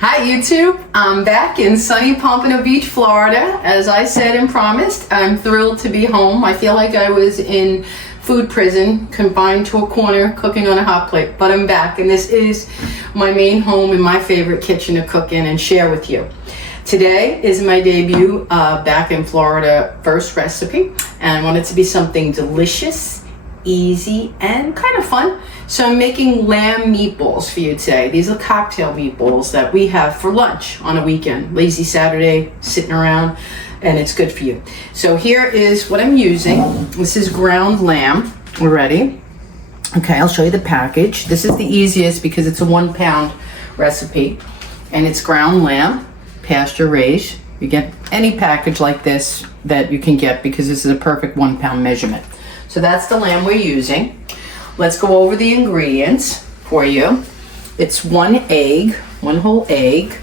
Hi YouTube, I'm back in sunny Pompano Beach, Florida. As I said and promised, I'm thrilled to be home. I feel like I was in food prison, confined to a corner, cooking on a hot plate, but I'm back and this is my main home and my favorite kitchen to cook in and share with you. Today is my debut back in Florida first recipe, and I want it to be something delicious, easy, and kind of fun. So I'm making lamb meatballs for you today. These are cocktail meatballs that we have for lunch on a weekend. Lazy Saturday, sitting around, and it's good for you. So here is what I'm using. This is ground lamb already. Okay, I'll show you the package. This is the easiest because it's a 1 pound recipe, and it's ground lamb, pasture raised. You get any package like this that you can get because this is a perfect 1 pound measurement. So that's the lamb we're using. Let's go over the ingredients for you. It's 1 egg, 1 whole egg,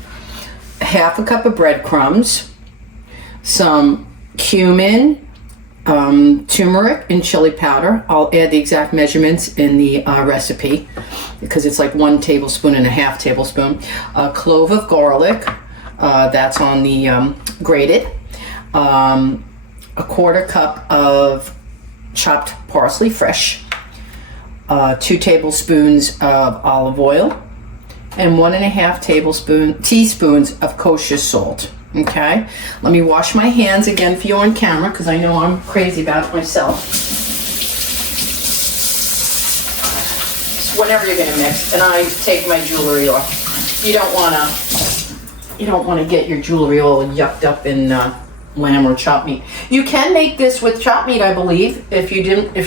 half a cup of breadcrumbs, some cumin, turmeric, and chili powder. I'll add the exact measurements in the recipe because it's like 1 tablespoon and a half tablespoon. A clove of garlic, that's on the grated. A 1/4 cup of chopped parsley, fresh. 2 tablespoons of olive oil, and 1.5 teaspoons of kosher salt. Okay, let me wash my hands again for you on camera because I know I'm crazy about it myself. So whenever you're gonna mix, and I take my jewelry off. You don't wanna get your jewelry all yucked up in lamb or chopped meat. You can make this with chopped meat, I believe, if you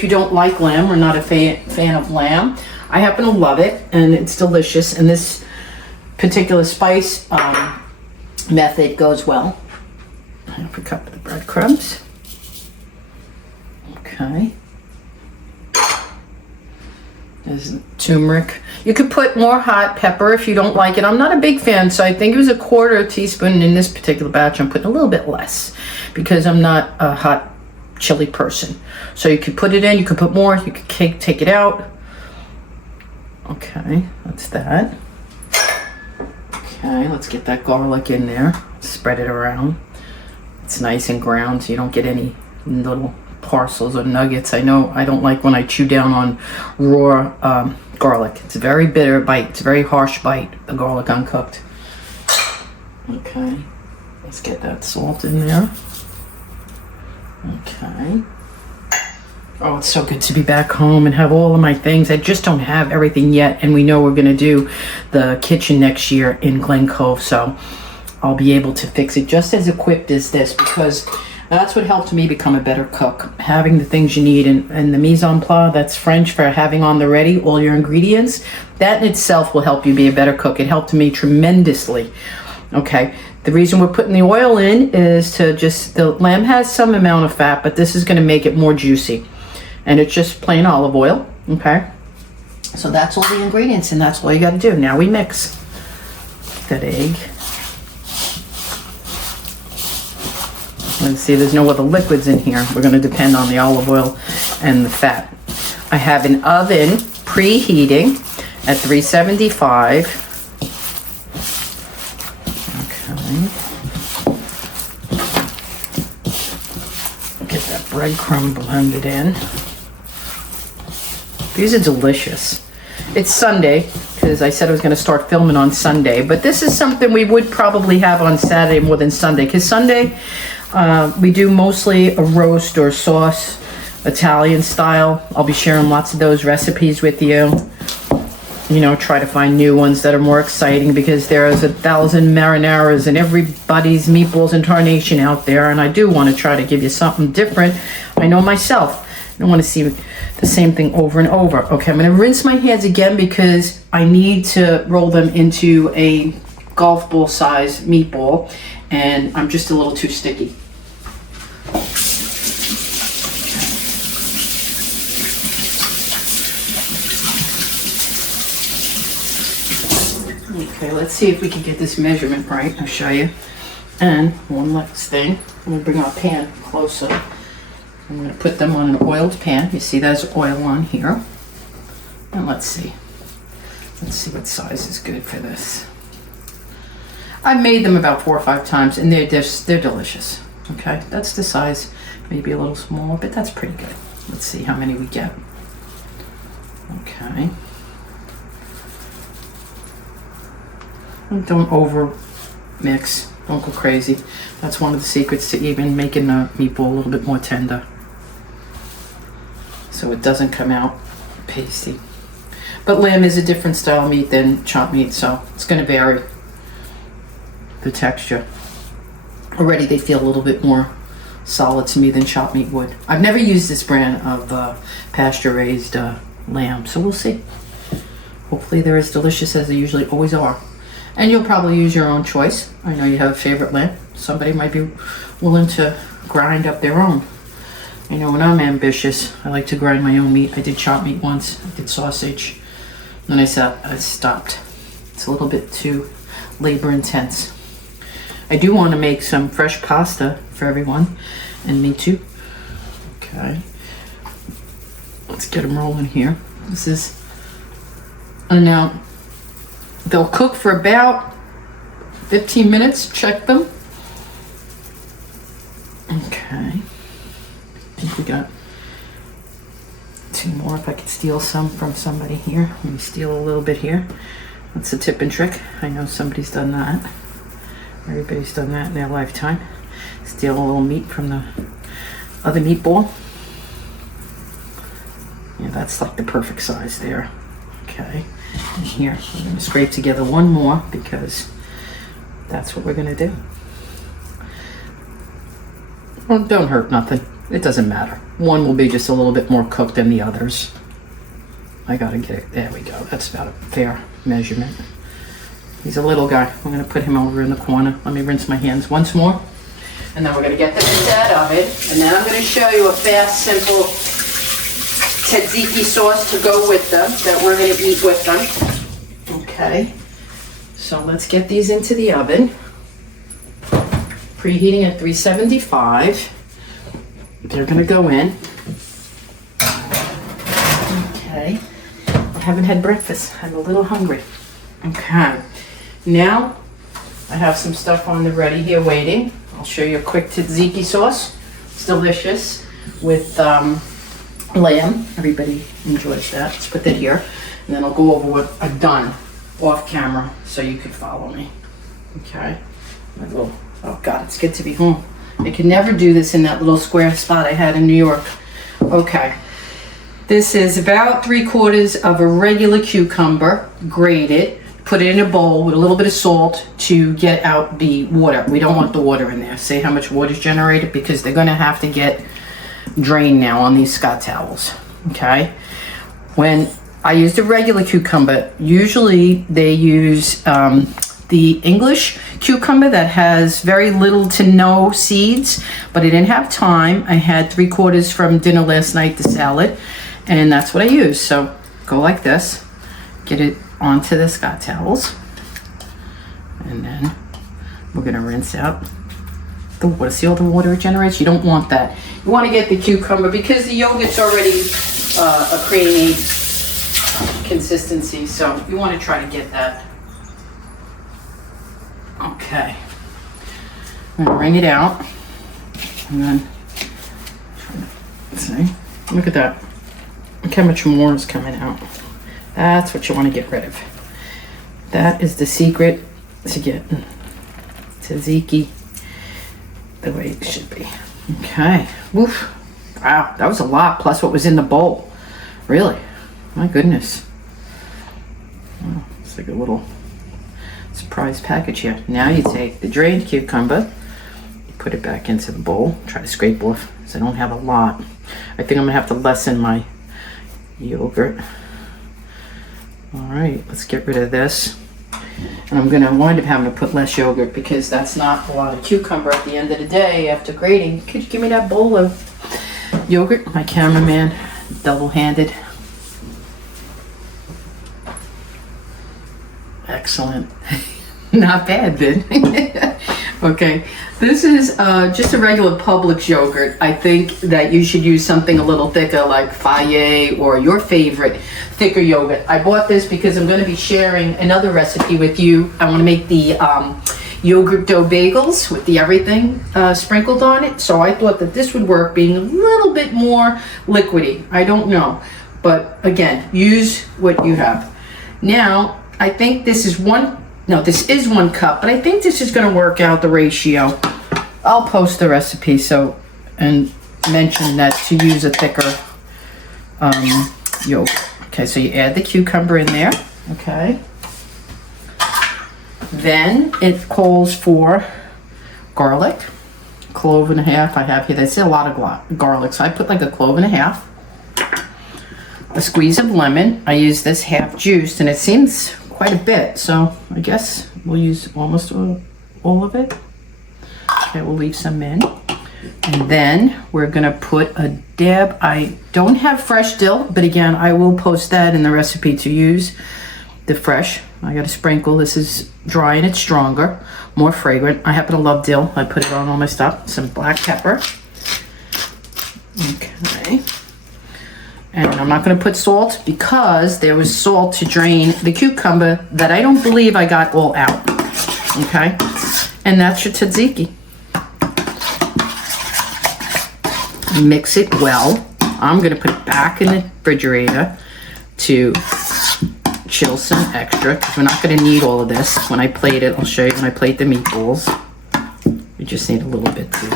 don't like lamb or not a fan of lamb. I happen to love it, and it's delicious, and this particular spice method goes well. Half a cup of the breadcrumbs. Okay. There's turmeric. You could put more hot pepper if you don't like it. I'm not a big fan, so I think it was a 1/4 teaspoon in this particular batch. I'm putting a little bit less because I'm not a hot chili person. So you could put it in, you could put more, you could take it out. Okay, that's that. Okay, let's get that garlic in there. Spread it around. It's nice and ground so you don't get any little parcels or nuggets. I know I don't like when I chew down on raw garlic. It's a very bitter bite. It's a very harsh bite, the garlic uncooked. Okay, let's get that salt in there. Okay. Oh, it's so good to be back home and have all of my things. I just don't have everything yet, and we know we're going to do the kitchen next year in Glen Cove, so I'll be able to fix it just as equipped as this, because that's what helped me become a better cook. Having the things you need, and the mise en place, that's French for having on the ready all your ingredients. That in itself will help you be a better cook. It helped me tremendously. Okay, the reason we're putting the oil in is to the lamb has some amount of fat, but this is going to make it more juicy. And it's just plain olive oil. Okay, so that's all the ingredients, and that's all you got to do. Now we mix that egg. Let's see, there's no other liquids in here. We're going to depend on the olive oil and the fat. I have an oven preheating at 375. Okay. Get that breadcrumb blended in. These are delicious. It's Sunday, because I said I was going to start filming on Sunday, but this is something we would probably have on Saturday more than Sunday, because Sunday we do mostly a roast or sauce, Italian style. I'll be sharing lots of those recipes with you. You know, try to find new ones that are more exciting, because there's 1,000 marinaras and everybody's meatballs and tarnation out there, and I do want to try to give you something different. I know myself. I don't want to see the same thing over and over. Okay, I'm going to rinse my hands again because I need to roll them into a golf ball size meatball, and I'm just a little too sticky. Okay, let's see if we can get this measurement right. I'll show you. And one last thing, I'm going to bring our pan closer. I'm going to put them on an oiled pan. You see there's oil on here. And let's see. Let's see what size is good for this. I've made them about 4 or 5 times, and they're delicious. Okay, that's the size, maybe a little smaller, but that's pretty good. Let's see how many we get. Okay. And don't over mix. Don't go crazy. That's one of the secrets to even making the meatball a little bit more tender, so it doesn't come out pasty. But lamb is a different style of meat than chopped meat, so it's going to vary the texture. Already they feel a little bit more solid to me than chopped meat would. I've never used this brand of pasture raised lamb, so we'll see. Hopefully they're as delicious as they usually always are. And you'll probably use your own choice. I know you have a favorite lamb. Somebody might be willing to grind up their own. You know, when I'm ambitious, I like to grind my own meat. I did chopped meat once. I did sausage. Then I stopped. It's a little bit too labor intense. I do want to make some fresh pasta for everyone, and me too. Okay. Let's get them rolling here. This is, and now they'll cook for about 15 minutes. Check them. Okay. I think we got 2 more. If I could steal some from somebody here. Let me steal a little bit here. That's a tip and trick. I know somebody's done that. Everybody's done that in their lifetime. Steal a little meat from the other meatball. Yeah, that's like the perfect size there. Okay. And here, we're going to scrape together one more because that's what we're going to do. Well, don't hurt nothing. It doesn't matter. One will be just a little bit more cooked than the others. I gotta get it. There we go. That's about a fair measurement. He's a little guy. I'm gonna put him over in the corner. Let me rinse my hands once more. And then we're gonna get them into that oven. And then I'm gonna show you a fast, simple tzatziki sauce to go with them that we're gonna eat with them. Okay. So let's get these into the oven. Preheating at 375. They're gonna go in. Okay. I haven't had breakfast. I'm a little hungry. Okay. Now I have some stuff on the ready here waiting. I'll show you a quick tzatziki sauce. It's delicious with lamb. Everybody enjoys that. Let's put that here. And then I'll go over what I've done off camera so you could follow me. Okay. Oh God, it's good to be home. I could never do this in that little square spot I had in New York. Okay. This is about 3/4 of a regular cucumber, grated. Put it in a bowl with a little bit of salt to get out the water. We don't want the water in there. See how much water is generated? Because they're gonna have to get drained now on these Scott towels, okay? When I used a regular cucumber, usually they use the English cucumber that has very little to no seeds, but I didn't have time. I had 3/4 from dinner last night, the salad, and that's what I used. So go like this, get it onto the Scott towels, and then we're gonna rinse out the water. See all the water it generates? You don't want that. You want to get the cucumber because the yogurt's already a creamy consistency, so you want to try to get that. Okay, I'm gonna wring it out, and then see. Look at that. Look how much more is coming out. That's what you want to get rid of. That is the secret to get tzatziki the way it should be. Okay. Woof. Wow, that was a lot. Plus what was in the bowl. Really? My goodness. Oh, it's like a little surprise package here. Now you take the drained cucumber, you put it back into the bowl. Try to scrape off, because I don't have a lot. I think I'm gonna have to lessen my yogurt. All right, let's get rid of this. And I'm gonna wind up having to put less yogurt because that's not a lot of cucumber at the end of the day after grating. Could you give me that bowl of yogurt? My cameraman, double-handed. Excellent. Not bad, Ben. Okay, this is just a regular Publix yogurt. I think that you should use something a little thicker like Fage or your favorite thicker yogurt. I bought this because I'm going to be sharing another recipe with you. I want to make the yogurt dough bagels with the everything sprinkled on it. So I thought that this would work, being a little bit more liquidy. I don't know. But again, use what you have. Now, I think this is this is 1 cup, but I think this is going to work out the ratio. I'll post the recipe and mention that to use a thicker yolk. Okay, so you add the cucumber in there. Okay. Then it calls for garlic, 1.5 cloves I have here. That's a lot of garlic, so I put like 1.5 cloves. A squeeze of lemon. I use this half juiced, and it seems quite a bit, so I guess we'll use almost all of it. Okay, we'll leave some in. And then we're gonna put a dab. I don't have fresh dill, but again, I will post that in the recipe to use the fresh. I got to sprinkle. This is dry and it's stronger, more fragrant. I happen to love dill. I put it on all my stuff. Some black pepper. Okay. And I'm not going to put salt because there was salt to drain the cucumber that I don't believe I got all out. Okay. And that's your tzatziki. Mix it well. I'm going to put it back in the refrigerator to chill some extra because we're not going to need all of this. When I plate it, I'll show you when I plate the meatballs. We just need a little bit too.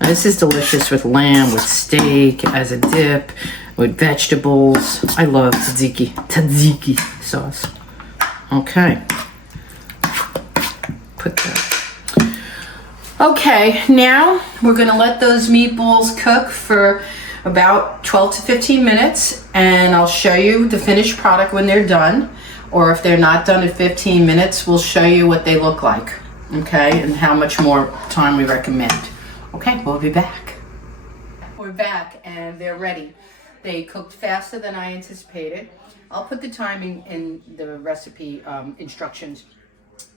Now, this is delicious with lamb, with steak, as a dip, with vegetables. I love tzatziki sauce. Okay. Put that. Okay, now we're going to let those meatballs cook for about 12 to 15 minutes, and I'll show you the finished product when they're done, or if they're not done at 15 minutes, we'll show you what they look like, okay, and how much more time we recommend. Okay, we'll be back. We're back, and they're ready. They cooked faster than I anticipated. I'll put the timing in the recipe instructions,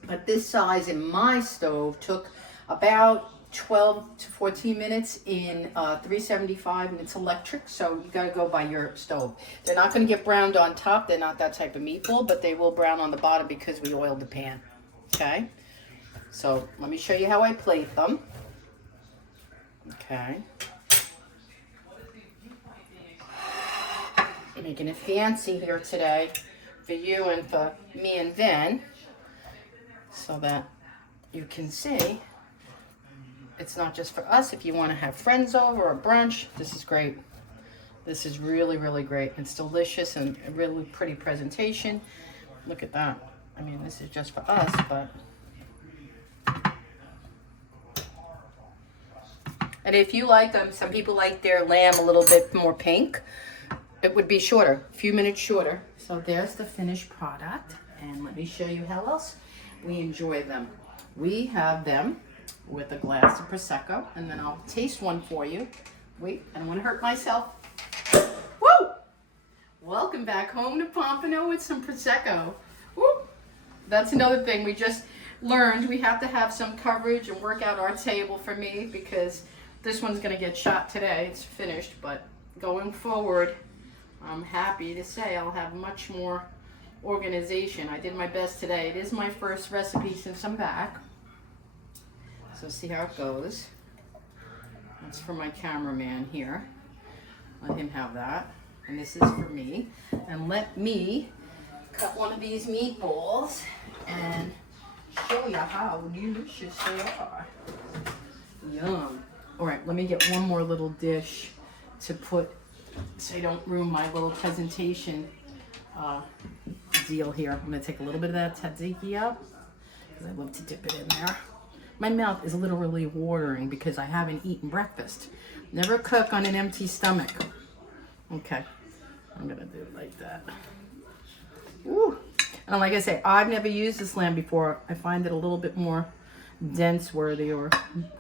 but this size in my stove took about 12 to 14 minutes in 375, and it's electric, so you got to go by your stove. They're not going to get browned on top. They're not that type of meatball, but they will brown on the bottom because we oiled the pan. Okay, so let me show you how I plate them. Okay, making it fancy here today for you and for me and Vin, so that you can see it's not just for us. If you want to have friends over or brunch, this is great. This is really, really great. It's delicious and a really pretty presentation. Look at that. I mean, this is just for us, but... And if you like them, some people like their lamb a little bit more pink. It would be shorter, a few minutes shorter. So there's the finished product. And let me show you how else we enjoy them. We have them with a glass of Prosecco, and then I'll taste one for you. Wait, I don't want to hurt myself. Woo! Welcome back home to Pompano with some Prosecco. Woo! That's another thing we just learned. We have to have some coverage and work out our table for me, because this one's going to get shot today. It's finished, but going forward, I'm happy to say I'll have much more organization. I did my best today. It is my first recipe since I'm back. So see how it goes. That's for my cameraman here. Let him have that. And this is for me. And let me cut one of these meatballs and show you how delicious they are. Yum. All right, let me get one more little dish to put so I don't ruin my little presentation deal here. I'm gonna take a little bit of that tzatziki out because I love to dip it in there. My mouth is literally watering because I haven't eaten breakfast. Never cook on an empty stomach. Okay, I'm gonna do it like that. Ooh. And like I say, I've never used this lamb before. I find it a little bit more dense worthy, or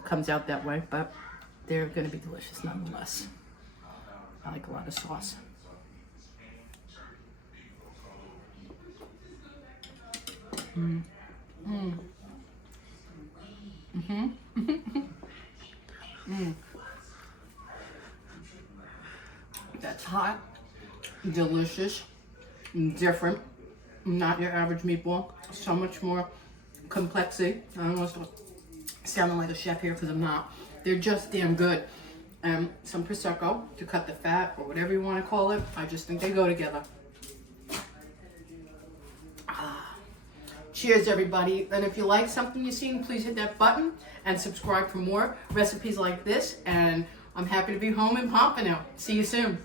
comes out that way, but they're gonna be delicious nonetheless. I like a lot of sauce. Mm. Mm. Mm. That's hot, delicious, different, not your average meatball. So much more complexity. I almost sounding like a chef here because I'm not. They're just damn good. Some Prosecco to cut the fat or whatever you want to call it. I just think they go together. Cheers, everybody. And if you like something you've seen, please hit that button and subscribe for more recipes like this. And I'm happy to be home in Pompano. See you soon.